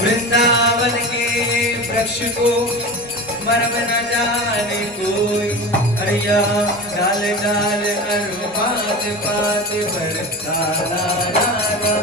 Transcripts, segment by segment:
वृंदावन के वृक्ष को मर्म न जाने कोई, अरे यहाँ डाल डाल और पात पात पर तारा राधा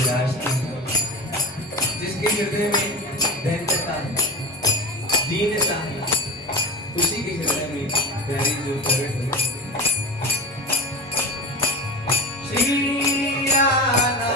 विराजती है, जिसके हृदय में दैन्यता है, दीनता है, उसी के हृदय में प्यारी जो प्रकट है। श्री राधा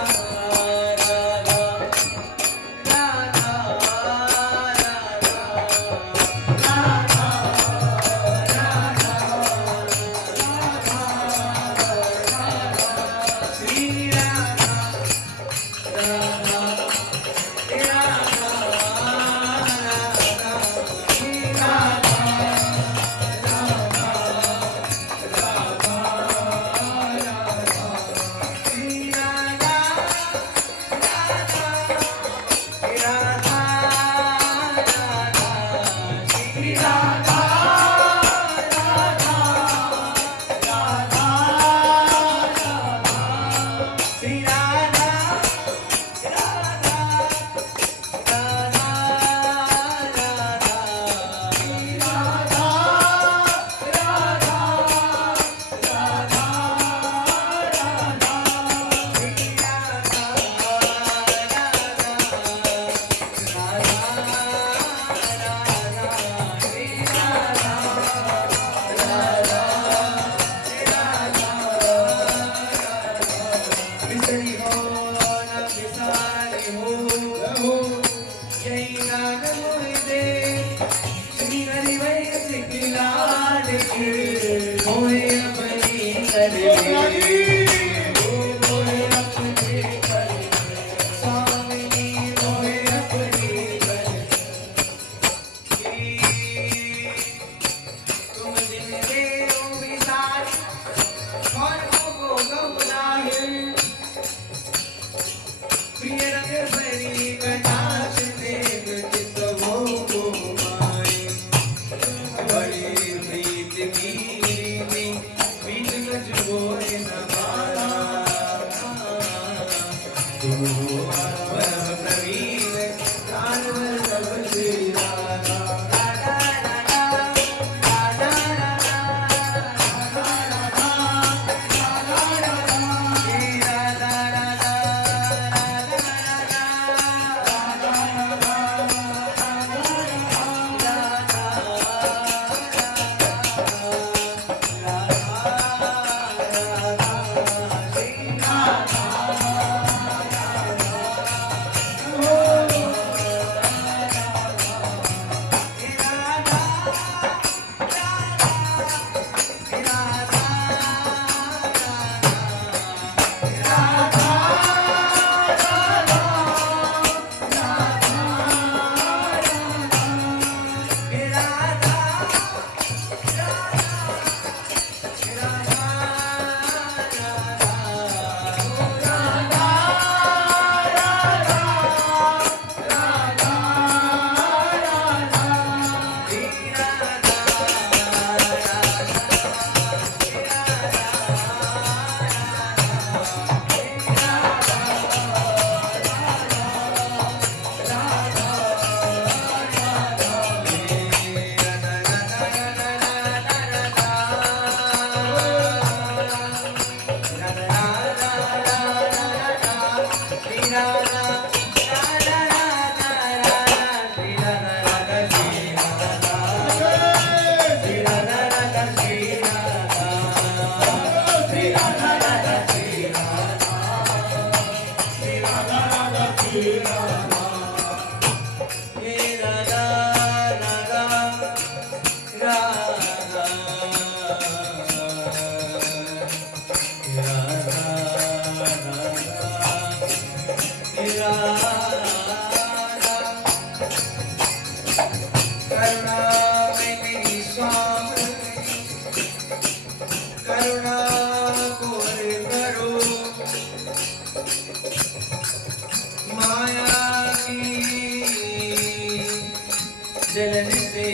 जलन से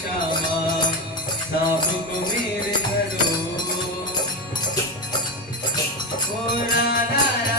श्यामा साप को मेरे घरो ओ रा रा रा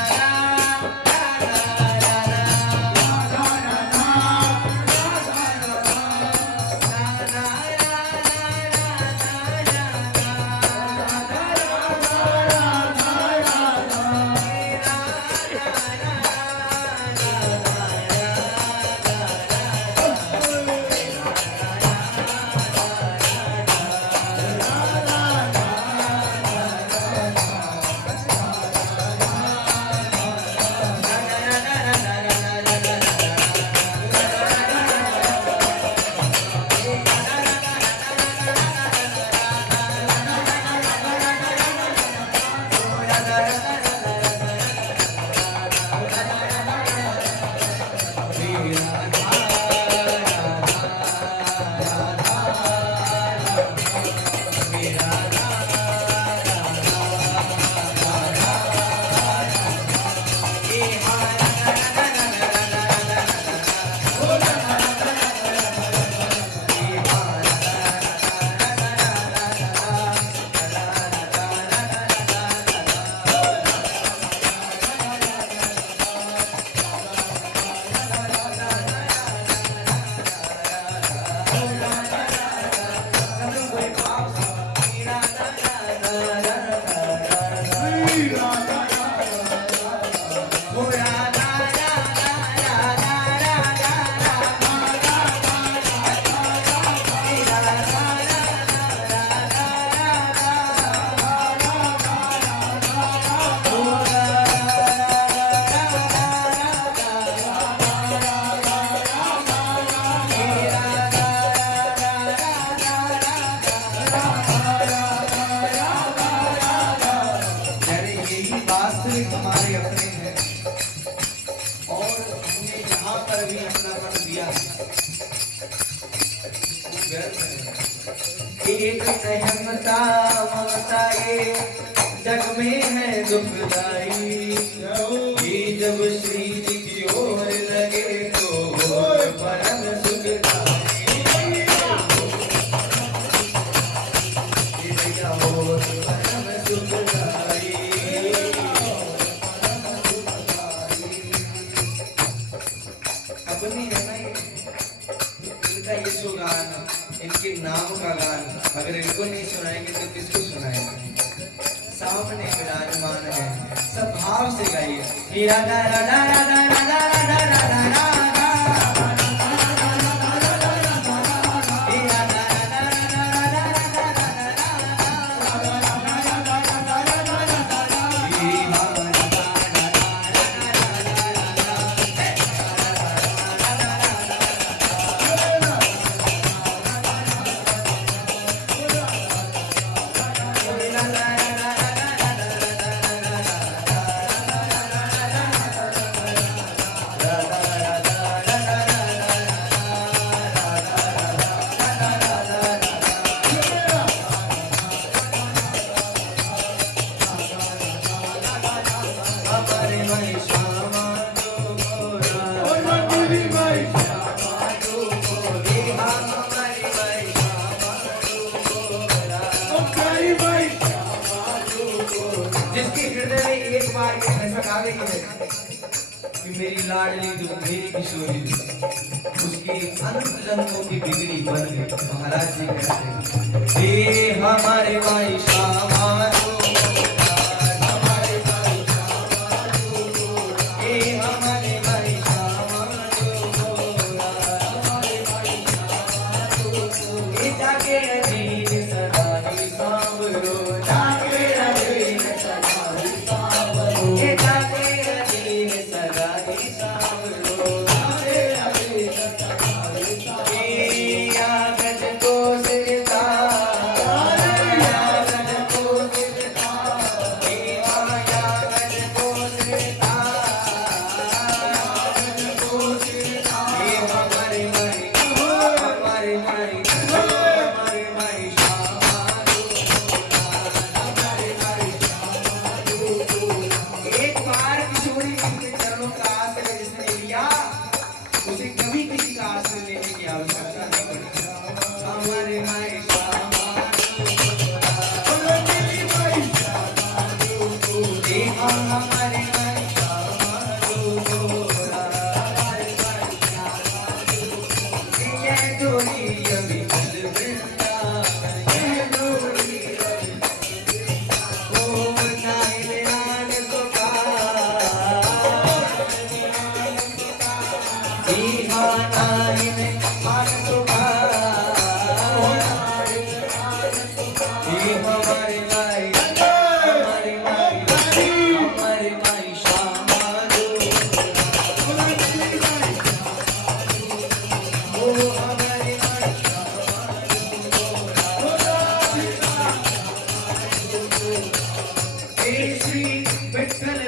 हो राधा राधा राधा राधा वास्तविक हमारे अपने हैं और हमने जहाँ पर भी अपनापन दिया एक सहमता ममता ये जग में है दुखदाई ये जब श्री जी की ओर लगे तो परम सुखदाई ये भैया हो परम सुखदाई अपनी है ना इनका ये सो गान इनके नाम का गान अगर इनको नहीं सुनाएंगे तो किसको सुनाएंगे सामने विराजमान है सब भाव से गाइए राधा राधा राधा राधा राधा राधा राधा जिसके हृदय में एक बार ये ऐसा गावे है कि मेरी लाडली जो मेरी किशोरी उसकी अनंत जन्मों की बिगड़ी बन गई महाराज जी कहते हैं हे हमारे माई श्यामा उसे कभी किसी का आश्रय लेने की आवश्यकता नहीं पड़ती हमारे माई श्यामा हमारे माई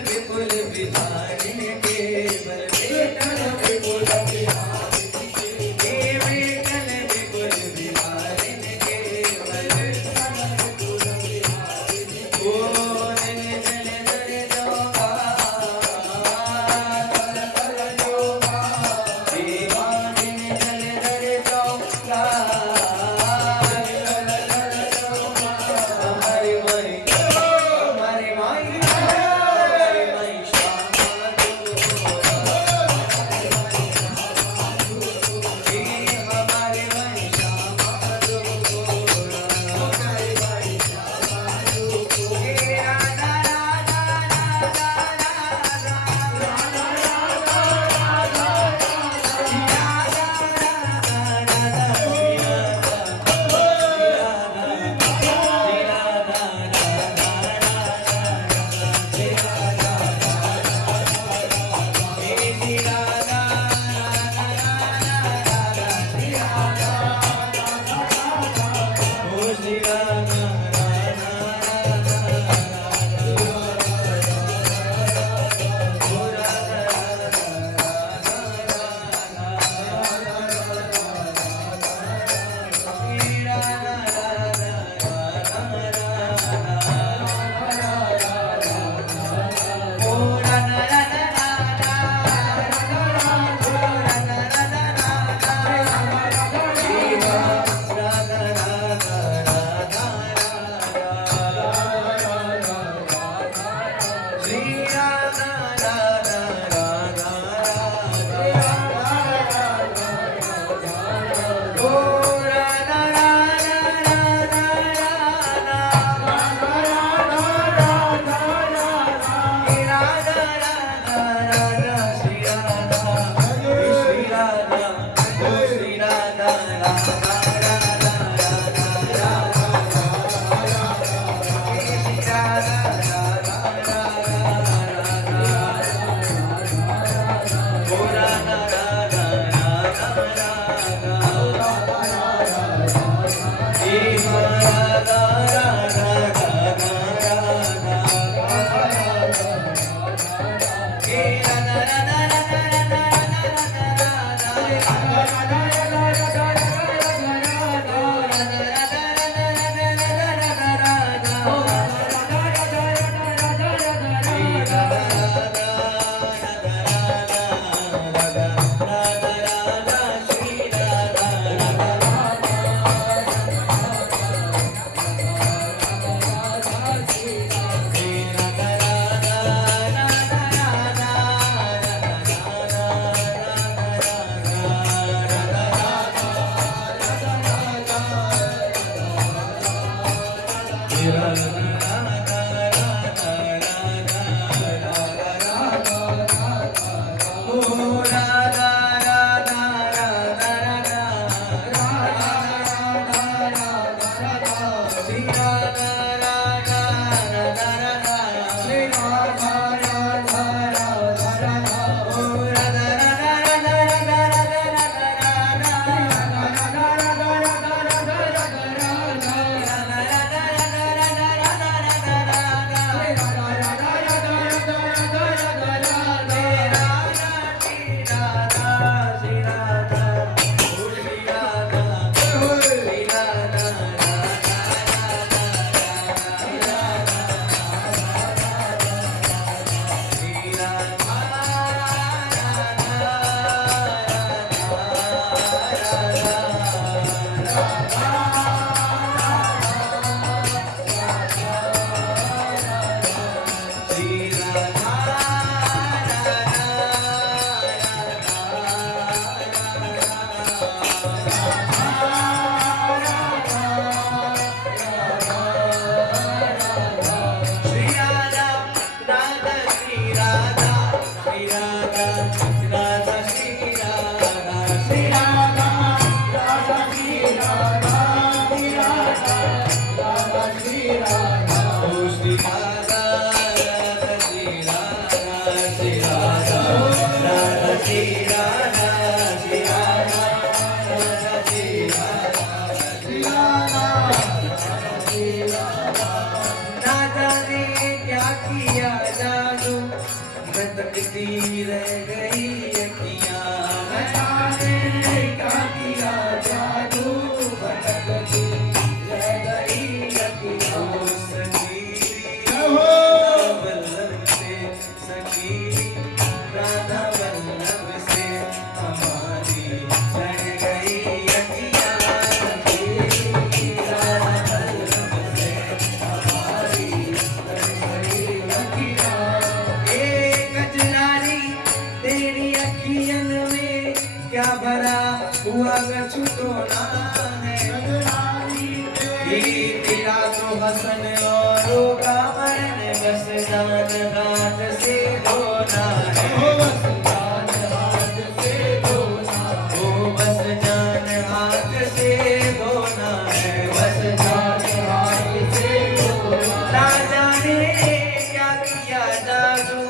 विपुल विधान के राधा श्री राधा श्री राधा राधा श्री राधा श्री राधा राधा श्री राधा ओ श्री राधा राधा श्री राधा श्री राधा राधा श्री राधा श्री राधा राधा श्री राधा श्री राधा ना जाने क्या किया जादू मैं तकती रह गई अखियां न जाने क्या किया जादू भटकती रह गई अखियां सखी वल्लभ से सखी राधा वल्लभ से हमारी लड़ गई अखियां सखी राधा वल्लभ से हमारी लड़ गई अखियां तेरी अखियन में क्या भरा हुआ छुटोना है तेरा तो हसन औरों का मरण बस जान हाथ से धोना है बस जान हाथ से धोना ओ बस जान हाथ से धोना है बस जान हाथ से धोना ना जाने क्या किया जादू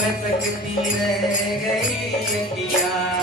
मैं तकती रह गई अखियां